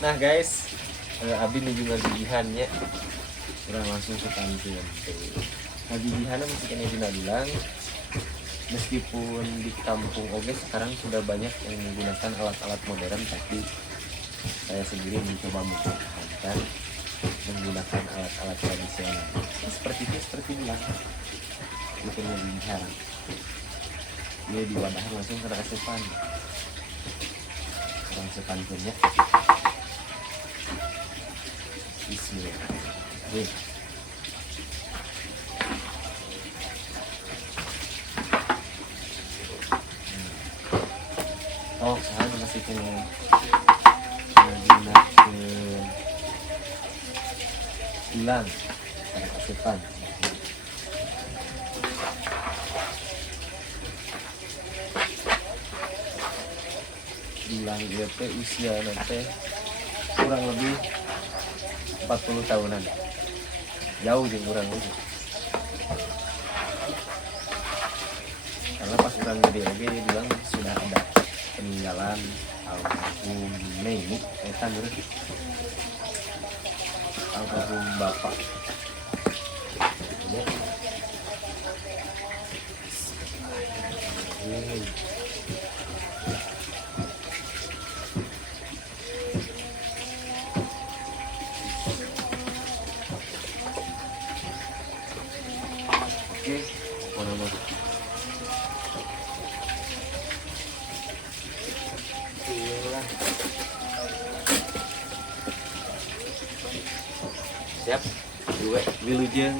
Nah guys, Abi nuju ngagigihannya kurang langsung ke kantin tuh. Ngagigihannya masih kena bilang meskipun di kampung oge sekarang sudah banyak yang menggunakan alat-alat modern, tapi saya sendiri mencoba mempertahankan menggunakan alat-alat tradisional. Seperti itu, seperti bilang bikin ngagigihan dia di wadah langsung kena asupan kurang sekantunnya. Bismillahirrahmanirrahim. Oh, saya masih kena menggunakan hilang pada asupan. Hilang dia teh usia nanti kurang lebih 40 tahunan, jauh jeung kurang lebih. Karena pas orang gede lagi dia bilang sudah ada peninggalan almarhum nenek, eta bener almarhum bapak. Ya. Oke, mana mah. Siap, gue wilujeng.